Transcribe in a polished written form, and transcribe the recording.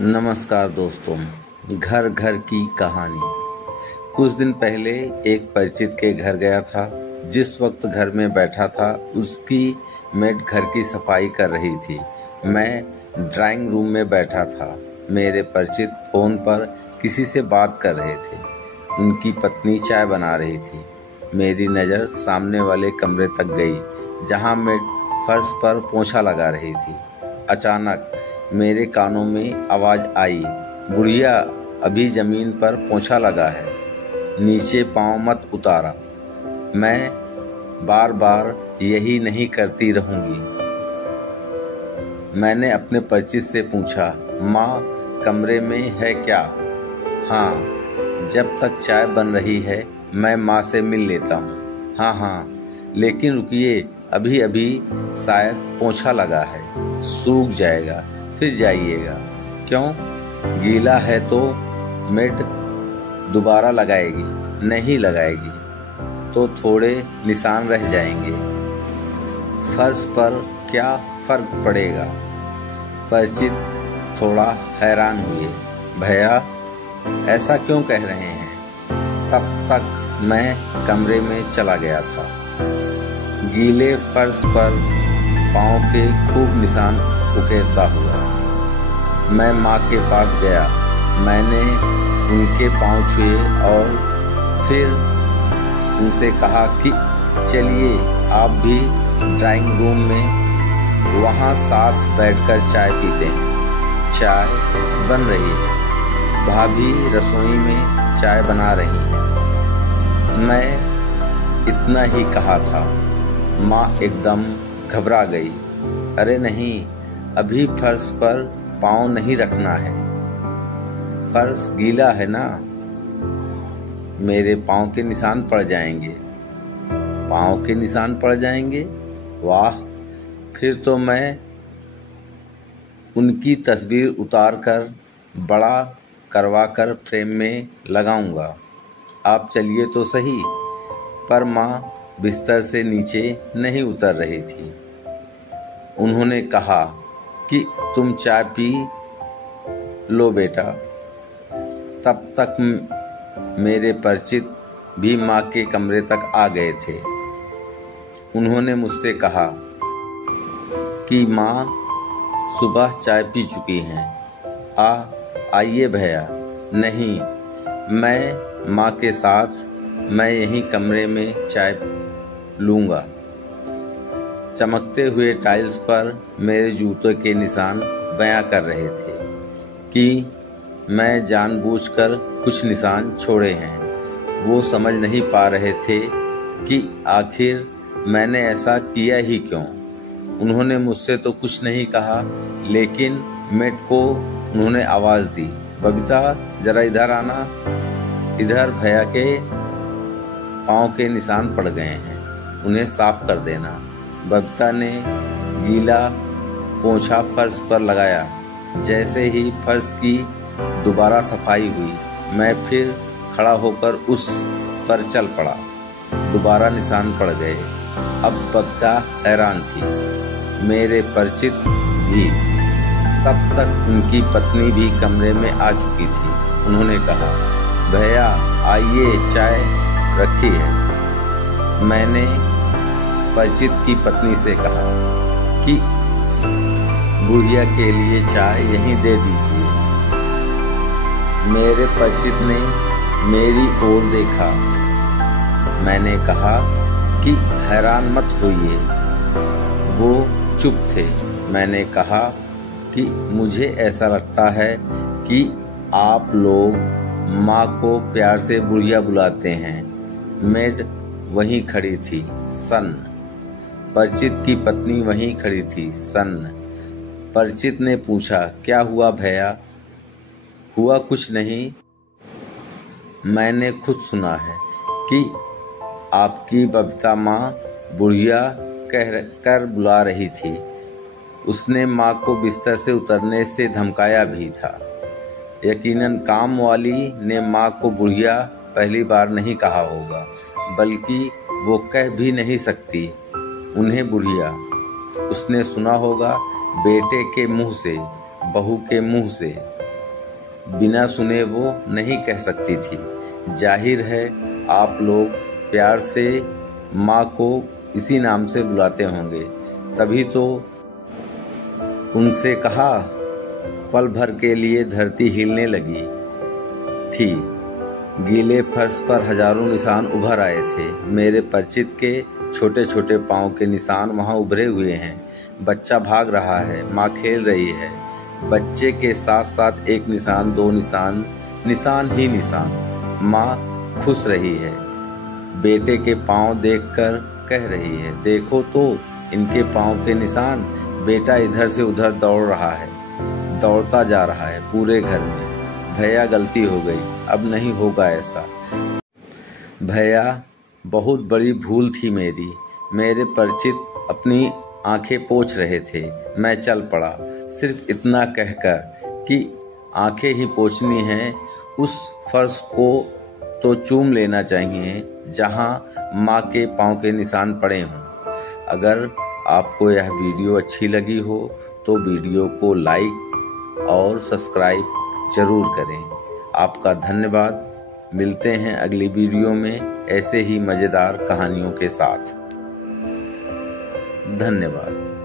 नमस्कार दोस्तों। घर घर की कहानी। कुछ दिन पहले एक परिचित के घर गया था। जिस वक्त घर में बैठा था उसकी मेड घर की सफाई कर रही थी। मैं ड्राइंग रूम में बैठा था। मेरे परिचित फोन पर किसी से बात कर रहे थे। उनकी पत्नी चाय बना रही थी। मेरी नज़र सामने वाले कमरे तक गई जहां मेड फर्श पर पोंछा लगा रही थी। अचानक मेरे कानों में आवाज़ आई, बुढ़िया अभी ज़मीन पर पोंछा लगा है, नीचे पाँव मत उतारा। मैं बार बार यही नहीं करती रहूँगी। मैंने अपने परिचित से पूछा, माँ कमरे में है क्या? हाँ, जब तक चाय बन रही है मैं माँ से मिल लेता हूँ। हाँ, लेकिन रुकिए, अभी अभी शायद पोंछा लगा है, सूख जाएगा फिर जाइएगा। क्यों? गीला है तो मेड दोबारा लगाएगी? नहीं लगाएगी तो थोड़े निशान रह जाएंगे। फर्श पर क्या फर्क पड़ेगा? परिचित थोड़ा हैरान हुए। भैया ऐसा क्यों कह रहे हैं? तब तक मैं कमरे में चला गया था। गीले फर्श पर पाँव के खूब निशान उकेरता हुआ मैं माँ के पास गया। मैंने उनके पाँव छुए और फिर उनसे कहा कि चलिए आप भी ड्राइंग रूम में वहाँ साथ बैठकर चाय पीते हैं। चाय बन रही है, भाभी रसोई में चाय बना रही है। मैं इतना ही कहा था। माँ एकदम घबरा गई। अरे नहीं, अभी फर्श पर पाँव नहीं रखना है, फर्श गीला है ना, मेरे पाँव के निशान पड़ जाएंगे। पाँव के निशान पड़ जाएंगे? वाह, फिर तो मैं उनकी तस्वीर उतार कर बड़ा करवा कर फ्रेम में लगाऊंगा। आप चलिए तो सही। पर माँ बिस्तर से नीचे नहीं उतर रही थी। उन्होंने कहा कि तुम चाय पी लो बेटा। तब तक मेरे परिचित भी माँ के कमरे तक आ गए थे। उन्होंने मुझसे कहा कि माँ सुबह चाय पी चुकी हैं। आइए भैया। नहीं, मैं माँ के साथ मैं यहीं कमरे में चाय लूँगा। चमकते हुए टाइल्स पर मेरे जूतों के निशान बयां कर रहे थे कि मैं जानबूझकर कुछ निशान छोड़े हैं। वो समझ नहीं पा रहे थे कि आखिर मैंने ऐसा किया ही क्यों। उन्होंने मुझसे तो कुछ नहीं कहा, लेकिन मेड को उन्होंने आवाज़ दी, बबीता जरा इधर आना। इधर भैया के पाँव के निशान पड़ गए हैं, उन्हें साफ कर देना। बबीता ने गीला पोंछा फर्श पर लगाया। जैसे ही फर्श की दोबारा सफाई हुई मैं फिर खड़ा होकर उस पर चल पड़ा। दोबारा निशान पड़ गए। अब बबीता हैरान थी, मेरे परिचित भी। तब तक उनकी पत्नी भी कमरे में आ चुकी थी। उन्होंने कहा, भैया आइए चाय रखी है। मैंने परिचित की पत्नी से कहा कि बुढ़िया के लिए चाय यहीं दे दीजिए। मेरे परिचित ने मेरी ओर देखा। मैंने कहा कि हैरान मत होइए। वो चुप थे। मैंने कहा कि मुझे ऐसा लगता है कि आप लोग माँ को प्यार से बुढ़िया बुलाते हैं। मेड वहीं खड़ी थी, सन्न। परिचित की पत्नी वहीं खड़ी थी, सन्न। परिचित ने पूछा, क्या हुआ भैया? हुआ कुछ नहीं। मैंने खुद सुना है कि आपकी बबीता माँ बुढ़िया कह कर बुला रही थी। उसने माँ को बिस्तर से उतरने से धमकाया भी था। यकीनन काम वाली ने माँ को बुढ़िया पहली बार नहीं कहा होगा, बल्कि वो कह भी नहीं सकती उन्हें बुढ़िया। उसने सुना होगा बेटे के मुंह से, बहू के मुंह से। बिना सुने वो नहीं कह सकती थी। जाहिर है आप लोग प्यार से माँ को इसी नाम से बुलाते होंगे, तभी तो उनसे कहा। पल भर के लिए धरती हिलने लगी थी। गीले फर्श पर हजारों निशान उभर आए थे। मेरे परिचित के छोटे छोटे पाँव के निशान वहाँ उभरे हुए हैं। बच्चा भाग रहा है, माँ खेल रही है। बच्चे के साथ साथ एक निशान, दो निशान, निशान ही निशान। माँ खुश रही है। बेटे के पाँव देखकर कह रही है, देखो तो इनके पाँव के निशान। बेटा इधर से उधर दौड़ रहा है, दौड़ता जा रहा है पूरे घर में। भैया गलती हो गई, अब नहीं होगा ऐसा। भैया बहुत बड़ी भूल थी मेरी। मेरे परिचित अपनी आंखें पोंछ रहे थे। मैं चल पड़ा, सिर्फ इतना कहकर कि आंखें ही पोंछनी हैं, उस फर्श को तो चूम लेना चाहिए जहां माँ के पाँव के निशान पड़े हों। अगर आपको यह वीडियो अच्छी लगी हो तो वीडियो को लाइक और सब्सक्राइब जरूर करें। आपका धन्यवाद। मिलते हैं अगली वीडियो में ऐसे ही मज़ेदार कहानियों के साथ। धन्यवाद।